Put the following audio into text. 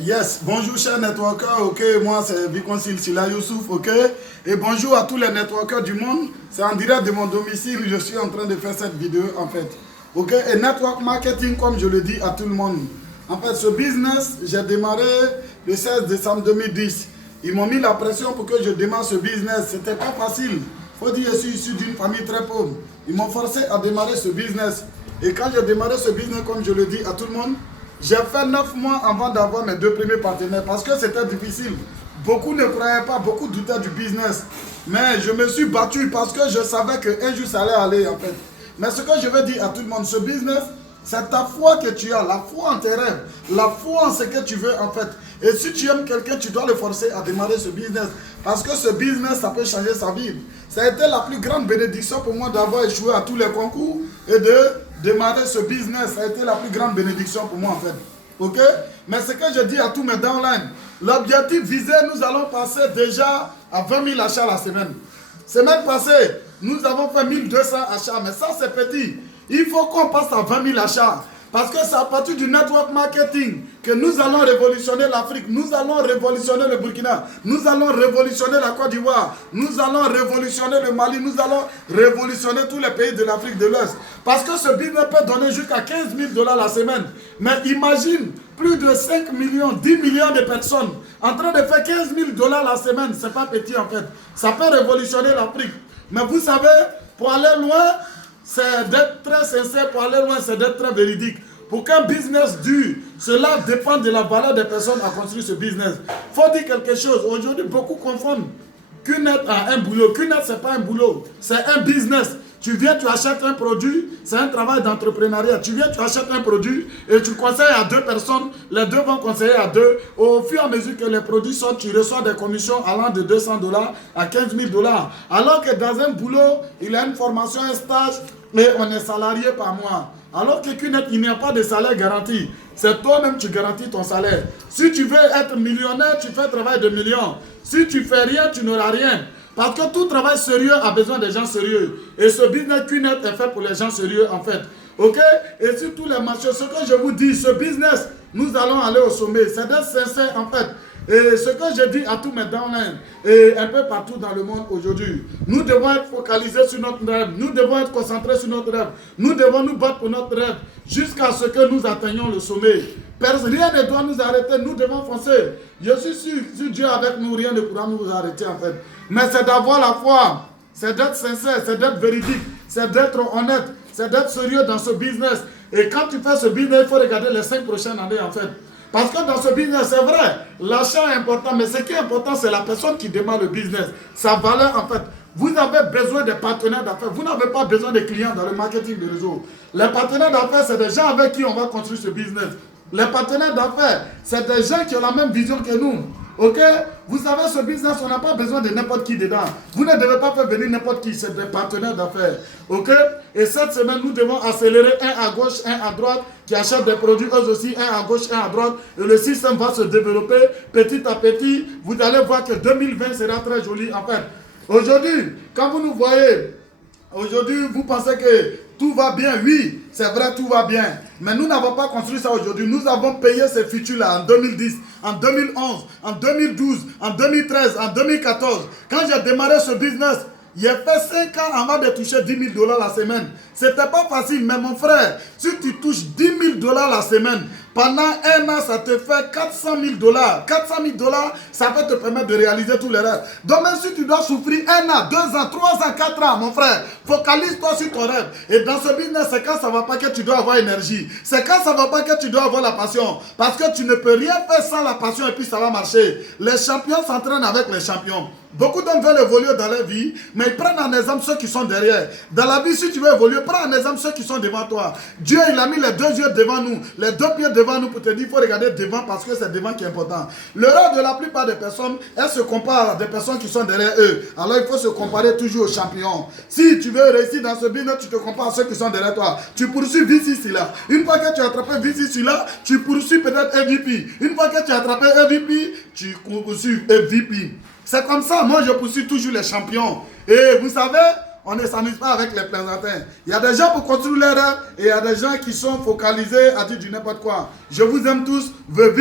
Yes, bonjour chers networkers, ok, moi c'est Viconsil Sila Youssouf, ok, et bonjour à tous les networkers du monde, c'est en direct de mon domicile, je suis en train de faire cette vidéo en fait, ok, et network marketing comme je le dis à tout le monde, en fait ce business, j'ai démarré le 16 décembre 2010, ils m'ont mis la pression pour que je démarre ce business, c'était pas facile, faut dire je suis issu d'une famille très pauvre, ils m'ont forcé à démarrer ce business, et quand j'ai démarré ce business comme je le dis à tout le monde, j'ai fait 9 mois avant d'avoir mes 2 premiers partenaires parce que c'était difficile. Beaucoup ne croyaient pas, beaucoup doutaient du business. Mais je me suis battu parce que je savais qu'un jour ça allait aller en fait. Mais ce que je veux dire à tout le monde, ce business, c'est ta foi que tu as, la foi en tes rêves, la foi en ce que tu veux en fait. Et si tu aimes quelqu'un, tu dois le forcer à démarrer ce business. Parce que ce business, ça peut changer sa vie. Ça a été la plus grande bénédiction pour moi d'avoir échoué à tous les concours et de démarrer ce business. Ça a été la plus grande bénédiction pour moi en fait. Ok? Mais ce que je dis à tous mes downlines, l'objectif visé, nous allons passer déjà à 20 000 achats la semaine. Semaine passée, nous avons fait 1200 achats, mais ça c'est petit. Il faut qu'on passe à 20 000 achats. Parce que c'est à partir du network marketing que nous allons révolutionner l'Afrique, nous allons révolutionner le Burkina, nous allons révolutionner la Côte d'Ivoire, nous allons révolutionner le Mali, nous allons révolutionner tous les pays de l'Afrique de l'Ouest. Parce que ce business peut donner jusqu'à 15 000 $ la semaine. Mais imagine, plus de 5 millions, 10 millions de personnes en train de faire 15 000 $ la semaine. C'est pas petit en fait. Ça peut révolutionner l'Afrique. Mais vous savez, pour aller loin, c'est d'être très sincère, pour aller loin, c'est d'être très véridique. Pour qu'un business dure, cela dépend de la valeur des personnes à construire ce business. Il faut dire quelque chose. Aujourd'hui, beaucoup confondent Qnet à un boulot. Qnet, ce n'est pas un boulot, c'est un business. Tu viens, tu achètes un produit, c'est un travail d'entrepreneuriat. Tu viens, tu achètes un produit et tu conseilles à 2 personnes, les 2 vont conseiller à 2. Au fur et à mesure que les produits sortent, tu reçois des commissions allant de 200 $ à 15 000 $. Alors que dans un boulot, il y a une formation, un stage, mais on est salarié par mois. Alors que Qnet, il n'y a pas de salaire garanti. C'est toi-même qui garantis ton salaire. Si tu veux être millionnaire, tu fais un travail de millions. Si tu fais rien, tu n'auras rien. Parce que tout travail sérieux a besoin des gens sérieux. Et ce business Qnet est fait pour les gens sérieux en fait. Ok? Et sur tous les marchés, ce que je vous dis, ce business, nous allons aller au sommet. C'est d'être sincère en fait. Et ce que je dis à tous mes downlines et un peu partout dans le monde aujourd'hui, nous devons être focalisés sur notre rêve, nous devons être concentrés sur notre rêve, nous devons nous battre pour notre rêve jusqu'à ce que nous atteignions le sommet. Rien ne doit nous arrêter, nous devons foncer. Je suis sûr, si Dieu est avec nous, rien ne pourra nous arrêter en fait. Mais c'est d'avoir la foi, c'est d'être sincère, c'est d'être véridique, c'est d'être honnête, c'est d'être sérieux dans ce business. Et quand tu fais ce business, il faut regarder les 5 prochaines années en fait. Parce que dans ce business, c'est vrai, l'achat est important, mais ce qui est important, c'est la personne qui démarre le business. Sa valeur, en fait. Vous avez besoin de partenaires d'affaires. Vous n'avez pas besoin de clients dans le marketing de réseau. Les partenaires d'affaires, c'est des gens avec qui on va construire ce business. Les partenaires d'affaires, c'est des gens qui ont la même vision que nous. Ok? Vous savez, ce business, on n'a pas besoin de n'importe qui dedans. Vous ne devez pas faire venir n'importe qui, c'est des partenaires d'affaires. Ok? Et cette semaine, nous devons accélérer un à gauche, un à droite, qui achètent des produits, eux aussi, un à gauche, un à droite. Et le système va se développer petit à petit. Vous allez voir que 2020 sera très joli. En fait, aujourd'hui, quand vous nous voyez, aujourd'hui, vous pensez que tout va bien. Oui, c'est vrai, tout va bien. Mais nous n'avons pas construit ça aujourd'hui. Nous avons payé ces futurs-là en 2010, en 2011, en 2012, en 2013, en 2014. Quand j'ai démarré ce business, j'ai fait 5 ans avant de toucher 10 000 $ la semaine. C'était pas facile, mais mon frère, si tu touches 10 000 $ la semaine, pendant un an, ça te fait 400 000 $. 400 000 $, ça peut te permettre de réaliser tous les rêves. Donc même si tu dois souffrir 1 an, 2 ans, 3 ans, 4 ans, mon frère, focalise-toi sur ton rêve. Et dans ce business, c'est quand ça va pas que tu dois avoir énergie. C'est quand ça va pas que tu dois avoir la passion. Parce que tu ne peux rien faire sans la passion et puis ça va marcher. Les champions s'entraînent avec les champions. Beaucoup d'hommes veulent évoluer dans leur vie, mais ils prennent en exemple ceux qui sont derrière. Dans la vie, si tu veux évoluer, prends en exemple ceux qui sont devant toi. Dieu, il a mis les 2 yeux devant nous, les 2 pieds devant nous pour te dire, il faut regarder devant parce que c'est devant qui est important. L'erreur de la plupart des personnes, elles se comparent à des personnes qui sont derrière eux. Alors il faut se comparer toujours aux champions. Si tu veux réussir dans ce business, tu te compares à ceux qui sont derrière toi. Tu poursuis VC là. Une fois que tu as attrapé VC là, tu poursuis peut-être MVP. Une fois que tu as attrapé MVP, tu poursuis MVP. C'est comme ça, moi je poursuis toujours les champions. Et vous savez, on ne s'amuse pas avec les plaisantins. Il y a des gens pour construire leur rêve et il y a des gens qui sont focalisés à dire du n'importe quoi. Je vous aime tous, vive!